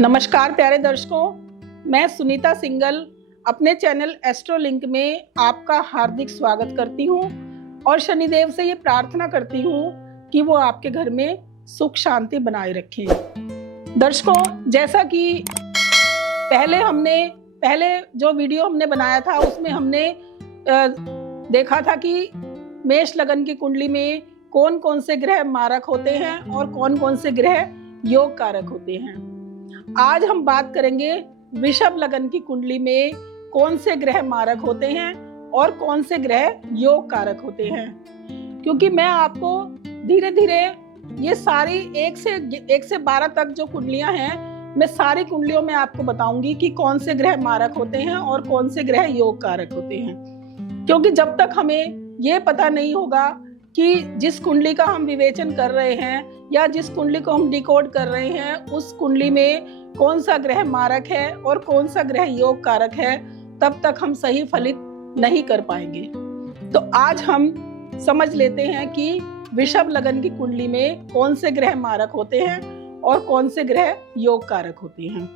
नमस्कार प्यारे दर्शकों, मैं सुनीता सिंगल अपने चैनल एस्ट्रोलिंक में आपका हार्दिक स्वागत करती हूं और शनिदेव से ये प्रार्थना करती हूं कि वो आपके घर में सुख शांति बनाए रखें। दर्शकों, जैसा कि पहले जो वीडियो हमने बनाया था उसमें हमने देखा था कि मेष लगन की कुंडली में कौन कौन से ग्रह मारक होते हैं और कौन कौन से ग्रह योग कारक होते हैं। आज हम बात करेंगे वृषभ लगन की कुंडली में कौन से ग्रह मारक होते हैं और कौन से ग्रह योग कारक होते हैं, क्योंकि मैं आपको धीरे धीरे ये सारी 1 से 12 तक जो कुंडलियां हैं, मैं सारी कुंडलियों में आपको बताऊंगी कि कौन से ग्रह मारक होते हैं और कौन से ग्रह योग कारक होते हैं। क्योंकि जब तक हमें ये पता नहीं होगा कि जिस कुंडली का हम विवेचन कर रहे हैं या जिस कुंडली को हम डिकोड कर रहे हैं उस कुंडली में कौन सा ग्रह मारक है और कौन सा ग्रह योग कारक है, तब तक हम सही फलित नहीं कर पाएंगे। तो आज हम समझ लेते हैं कि वृषभ लगन की कुंडली में कौन से ग्रह मारक होते हैं और कौन से ग्रह योग कारक होते हैं।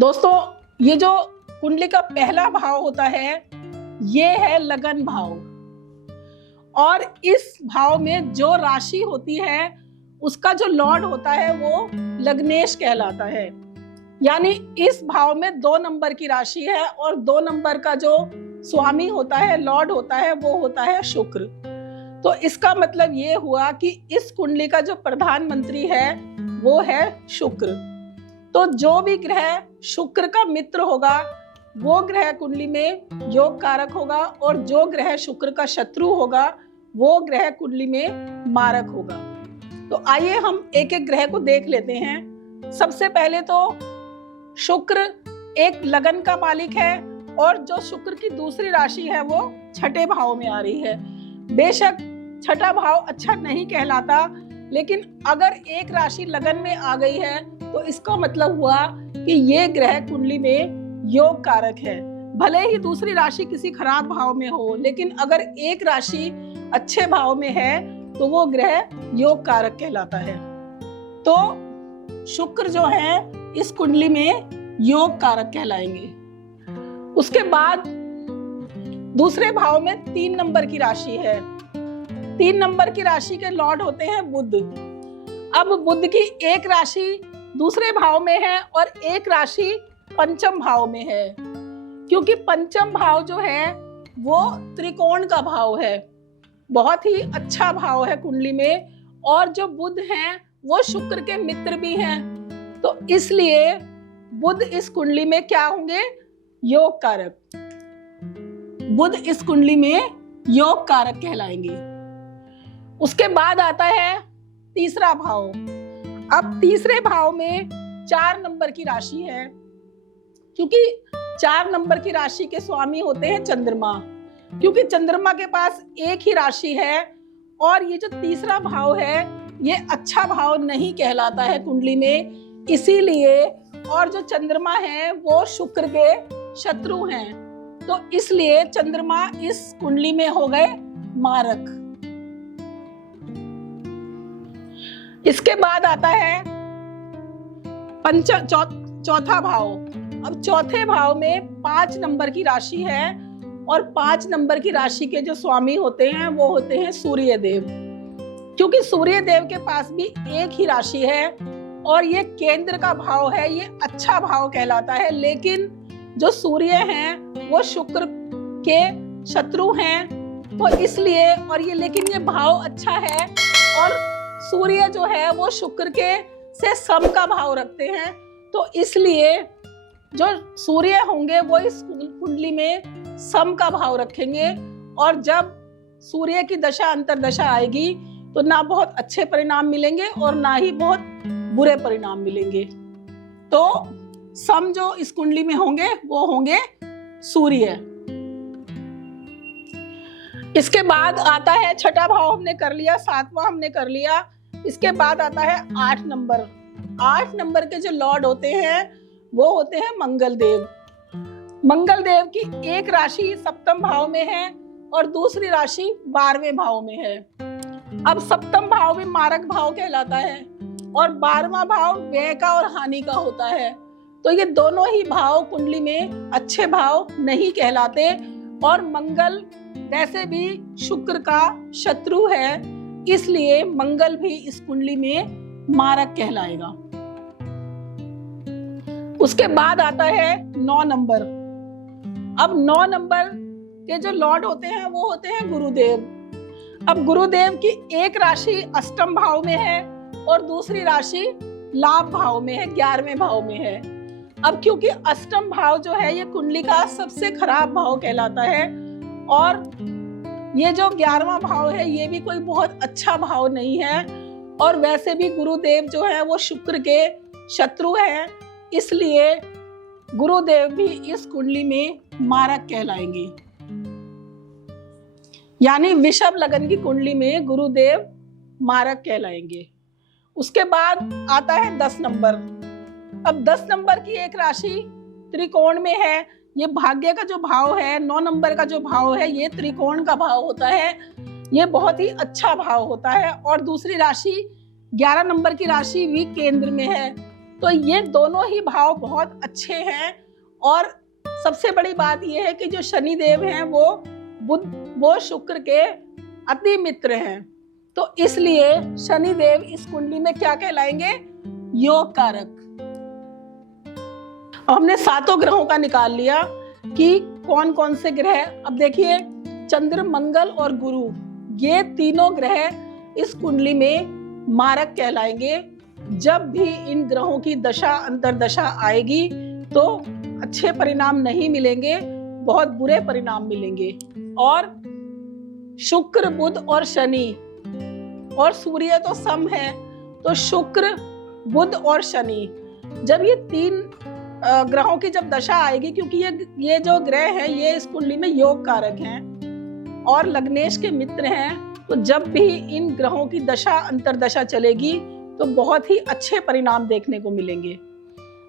दोस्तों, ये जो कुंडली का पहला भाव होता है ये है लगन भाव, और इस भाव में जो राशि होती है उसका जो लॉर्ड होता है वो लग्नेश कहलाता है। यानी इस भाव में 2 नंबर की राशि है और 2 नंबर का जो स्वामी होता है, लॉर्ड होता है, वो होता है शुक्र। तो इसका मतलब ये हुआ कि इस कुंडली का जो प्रधानमंत्री है वो है शुक्र। तो जो भी ग्रह शुक्र का मित्र होगा वो ग्रह कुंडली में योग कारक होगा, और जो ग्रह शुक्र का शत्रु होगा वो ग्रह कुंडली में मारक होगा। तो आइए हम एक एक ग्रह को देख लेते हैं। सबसे पहले तो शुक्र एक लगन का मालिक है और जो शुक्र की दूसरी राशि है वो छठे भाव में आ रही है। बेशक छठा भाव अच्छा नहीं कहलाता, लेकिन अगर एक राशि लगन में आ गई है तो इसका मतलब हुआ कि ये ग्रह कुंडली में योग कारक है। भले ही दूसरी राशि किसी खराब भाव में हो, लेकिन अगर एक राशि अच्छे भाव में है तो वो ग्रह योग कारक कहलाता है। तो शुक्र जो है इस कुंडली में योग कारक कहलाएंगे। उसके बाद दूसरे भाव में 3 नंबर की राशि है। 3 नंबर की राशि के लॉर्ड होते हैं बुध। अब बुध की एक राशि दूसरे भाव में है और एक राशि पंचम भाव में है, क्योंकि पंचम भाव जो है वो त्रिकोण का भाव है, बहुत ही अच्छा भाव है कुंडली में, और जो बुध हैं वो शुक्र के मित्र भी हैं। तो इसलिए बुध इस कुंडली में क्या होंगे? योग कारक। बुध इस कुंडली में योग कारक कहलाएंगे। उसके बाद आता है तीसरा भाव। अब तीसरे भाव में 4 नंबर की राशि है, क्योंकि 4 नंबर की राशि के स्वामी होते हैं चंद्रमा। क्योंकि चंद्रमा के पास एक ही राशि है और ये जो तीसरा भाव है ये अच्छा भाव नहीं कहलाता है कुंडली में, इसीलिए, और जो चंद्रमा है वो शुक्र के शत्रु हैं, तो इसलिए चंद्रमा इस कुंडली में हो गए मारक। इसके बाद आता है चौथा भाव। अब चौथे भाव में 5 नंबर की राशि है और 5 नंबर की राशि के जो स्वामी होते हैं वो होते हैं सूर्य देव। क्योंकि सूर्य देव के पास भी एक ही राशि है और ये केंद्र का भाव है, ये अच्छा भाव कहलाता है, लेकिन जो सूर्य हैं वो शुक्र के शत्रु हैं, तो इसलिए, और ये लेकिन ये भाव अच्छा है और सूर्य जो है वो शुक्र के से सम का भाव रखते हैं, तो इसलिए जो सूर्य होंगे वो इस कुंडली में सम का भाव रखेंगे, और जब सूर्य की दशा अंतरदशा आएगी तो ना बहुत अच्छे परिणाम मिलेंगे और ना ही बहुत बुरे परिणाम मिलेंगे। तो सम जो इस कुंडली में होंगे वो होंगे सूर्य। इसके बाद आता है छठा भाव हमने कर लिया, 7वां हमने कर लिया। इसके बाद आता है 8 नंबर। 8 नंबर के जो लॉर्ड होते हैं वो होते हैं मंगल देव। मंगल देव की एक राशि 7वें भाव में है और दूसरी राशि 12वें भाव में है। अब 7वां भाव भी मारक भाव कहलाता है, और 12वां भाव व्यय का और हानि का होता है। तो ये दोनों ही भाव कुंडली में अच्छे भाव नहीं कहलाते। और मंगल वैसे भी शुक्र का शत्रु है, इसलिए मंगल भी इस कुंडली में मारक कहलाएगा। उसके बाद आता है 9 नंबर। अब 9 नंबर के जो लॉर्ड होते हैं वो होते हैं गुरुदेव। अब गुरुदेव की एक राशि अष्टम भाव में है और दूसरी राशि लाभ भाव में है, 11वें भाव में है। अब क्योंकि अष्टम भाव जो है ये कुंडली का सबसे खराब भाव कहलाता है और ये जो 11वां भाव है ये भी कोई बहुत अच्छा भाव नहीं है और वैसे भी गुरुदेव जो है वो शुक्र के शत्रु हैं, इसलिए गुरुदेव भी इस कुंडली में मारक कहलाएंगे। यानी वृषभ लगन की कुंडली में गुरुदेव मारक कहलाएंगे। उसके बाद आता है 10 नंबर। अब 10 नंबर की एक राशि त्रिकोण में है। ये भाग्य का जो भाव है, 9 नंबर का जो भाव है ये त्रिकोण का भाव होता है, ये बहुत ही अच्छा भाव होता है। और दूसरी राशि 11 नंबर की राशि भी केंद्र में है। तो ये दोनों ही भाव बहुत अच्छे हैं। और सबसे बड़ी बात यह है कि जो शनि देव हैं वो शुक्र के अति मित्र हैं, तो इसलिए शनि देव इस कुंडली में क्या कहलाएंगे? योग कारक। हमने 7 ग्रहों का निकाल लिया कि कौन कौन से ग्रह। अब देखिए, चंद्र, मंगल और गुरु, ये तीनों ग्रह इस कुंडली में मारक कहलाएंगे। जब भी इन ग्रहों की दशा अंतरदशा आएगी तो अच्छे परिणाम नहीं मिलेंगे, बहुत बुरे परिणाम मिलेंगे। और शुक्र, बुध और शनि और सूर्य तो सम है, तो शुक्र, बुध और शनि, जब ये 3 ग्रहों की जब दशा आएगी, क्योंकि ये जो ग्रह हैं ये इस कुंडली में योग कारक हैं और लग्नेश के मित्र हैं, तो जब भी इन ग्रहों की दशा अंतरदशा चलेगी तो बहुत ही अच्छे परिणाम देखने को मिलेंगे।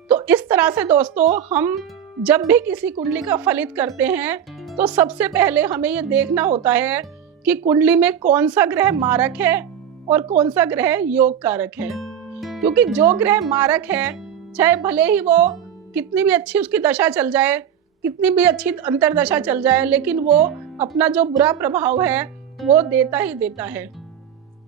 तो इस तरह से दोस्तों, हम जब भी किसी कुंडली का फलित करते हैं तो सबसे पहले हमें ये देखना होता है कि कुंडली में कौन सा ग्रह मारक है और कौन सा ग्रह योग कारक है। क्योंकि जो ग्रह मारक है, चाहे भले ही वो कितनी भी अच्छी उसकी दशा चल जाए, कितनी भी अच्छी अंतरदशा चल जाए, लेकिन वो अपना जो बुरा प्रभाव है वो देता ही देता है।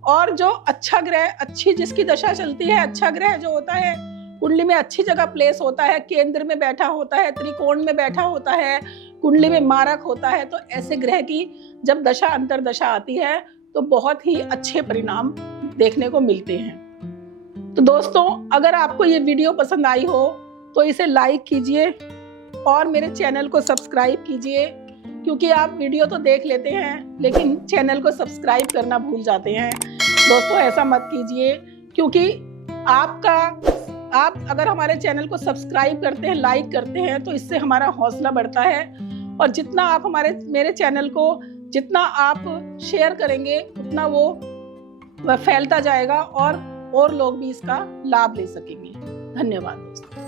और जो अच्छा ग्रह, अच्छी जिसकी दशा चलती है, अच्छा ग्रह जो होता है कुंडली में अच्छी जगह प्लेस होता है, केंद्र में बैठा होता है, त्रिकोण में बैठा होता है, कुंडली में मारक होता है, तो ऐसे ग्रह की जब दशा अंतरदशा आती है तो बहुत ही अच्छे परिणाम देखने को मिलते हैं। तो दोस्तों, अगर आपको ये वीडियो पसंद आई हो तो इसे लाइक कीजिए और मेरे चैनल को सब्सक्राइब कीजिए, क्योंकि आप वीडियो तो देख लेते हैं लेकिन चैनल को सब्सक्राइब करना भूल जाते हैं। दोस्तों, ऐसा मत कीजिए, क्योंकि आप अगर हमारे चैनल को सब्सक्राइब करते हैं, लाइक करते हैं, तो इससे हमारा हौसला बढ़ता है। और जितना आप मेरे चैनल को जितना आप शेयर करेंगे उतना वो फैलता जाएगा और लोग भी इसका लाभ ले सकेंगे। धन्यवाद दोस्तों।